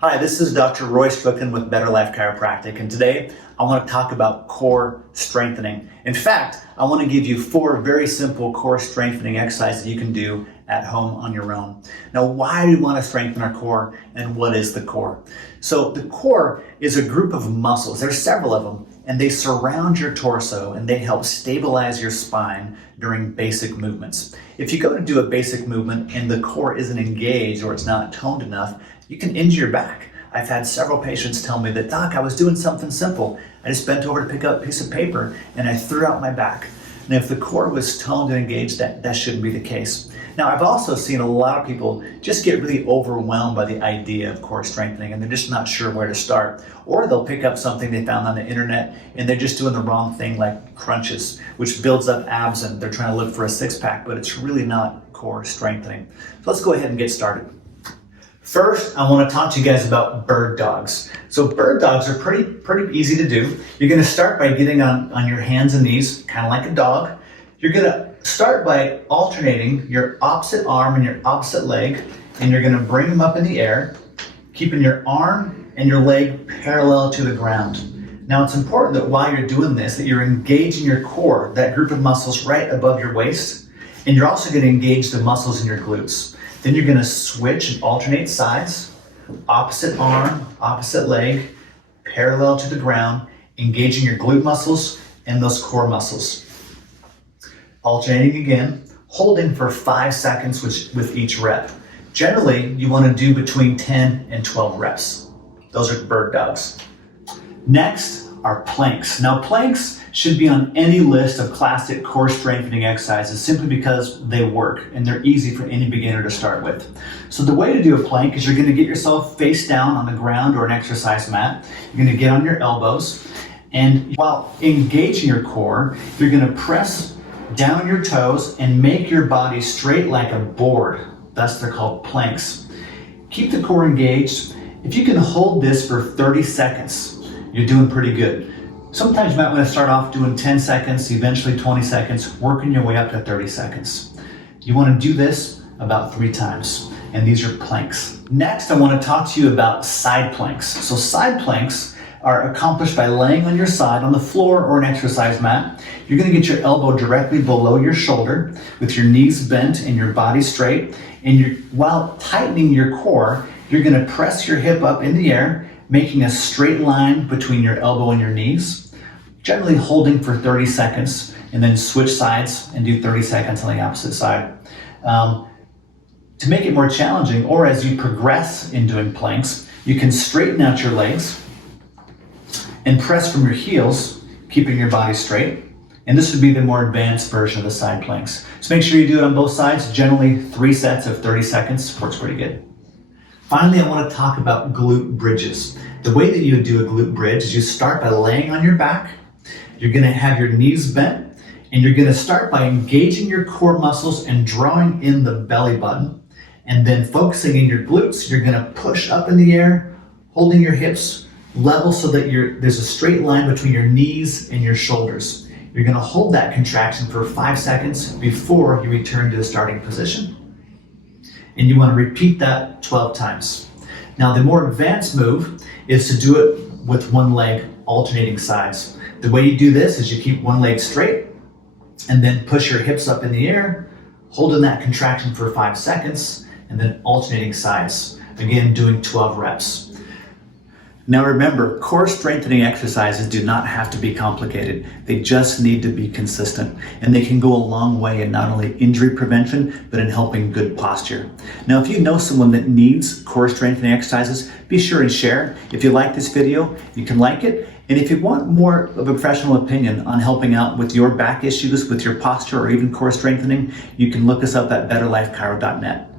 Hi, this is Dr. Roy Strickland with Better Life Chiropractic, and today I want to talk about core strengthening. In fact, I want to give you 4 very simple core strengthening exercises you can do at home on your own. Now, why do we want to strengthen our core, and what is the core? So the core is a group of muscles. There's several of them, and they surround your torso and they help stabilize your spine during basic movements. If you go to do a basic movement and the core isn't engaged or it's not toned enough, you can injure your back. I've had several patients tell me that, "Doc, I was doing something simple. I just bent over to pick up a piece of paper and I threw out my back." And if the core was toned and engaged, that shouldn't be the case. Now, I've also seen a lot of people just get really overwhelmed by the idea of core strengthening and they're just not sure where to start. Or they'll pick up something they found on the internet and they're just doing the wrong thing, like crunches, which builds up abs and they're trying to look for a six-pack, but it's really not core strengthening. So let's go ahead and get started. First, I want to talk to you guys about bird dogs. So bird dogs are pretty easy to do. You're going to start by getting on your hands and knees, kind of like a dog. You're going to start by alternating your opposite arm and your opposite leg, and you're going to bring them up in the air, keeping your arm and your leg parallel to the ground. Now, it's important that while you're doing this, that you're engaging your core, that group of muscles right above your waist, and you're also going to engage the muscles in your glutes. Then you're going to switch and alternate sides, opposite arm, opposite leg, parallel to the ground, engaging your glute muscles and those core muscles. Alternating again, holding for 5 seconds with each rep. Generally, you want to do between 10 and 12 reps. Those are bird dogs. Next are planks. Now, planks should be on any list of classic core strengthening exercises simply because they work and they're easy for any beginner to start with. So the way to do a plank is you're going to get yourself face down on the ground or an exercise mat. You're going to get on your elbows, and while engaging your core, you're going to press down your toes and make your body straight like a board. Thus they're called planks. Keep the core engaged. If you can hold this for 30 seconds, you're doing pretty good. Sometimes you might want to start off doing 10 seconds, eventually 20 seconds, working your way up to 30 seconds. You want to do this about 3 times, and these are planks. Next, I want to talk to you about side planks. So side planks are accomplished by laying on your side on the floor or an exercise mat. You're going to get your elbow directly below your shoulder with your knees bent and your body straight. And while tightening your core, you're going to press your hip up in the air, making a straight line between your elbow and your knees, generally holding for 30 seconds, and then switch sides and do 30 seconds on the opposite side. To make it more challenging, or as you progress in doing planks, you can straighten out your legs and press from your heels, keeping your body straight. And this would be the more advanced version of the side planks. So make sure you do it on both sides, generally 3 sets of 30 seconds, works pretty good. Finally, I want to talk about glute bridges. The way that you would do a glute bridge is you start by laying on your back. You're going to have your knees bent, and you're going to start by engaging your core muscles and drawing in the belly button. And then focusing in your glutes, you're going to push up in the air, holding your hips level so that there's a straight line between your knees and your shoulders. You're going to hold that contraction for 5 seconds before you return to the starting position. And you want to repeat that 12 times. Now, the more advanced move is to do it with one leg alternating sides. The way you do this is you keep one leg straight and then push your hips up in the air, holding that contraction for 5 seconds, and then alternating sides. Again, doing 12 reps. Now remember, core strengthening exercises do not have to be complicated. They just need to be consistent, and they can go a long way in not only injury prevention, but in helping good posture. Now, if you know someone that needs core strengthening exercises, be sure and share. If you like this video, you can like it. And if you want more of a professional opinion on helping out with your back issues, with your posture, or even core strengthening, you can look us up at betterlifechiro.net.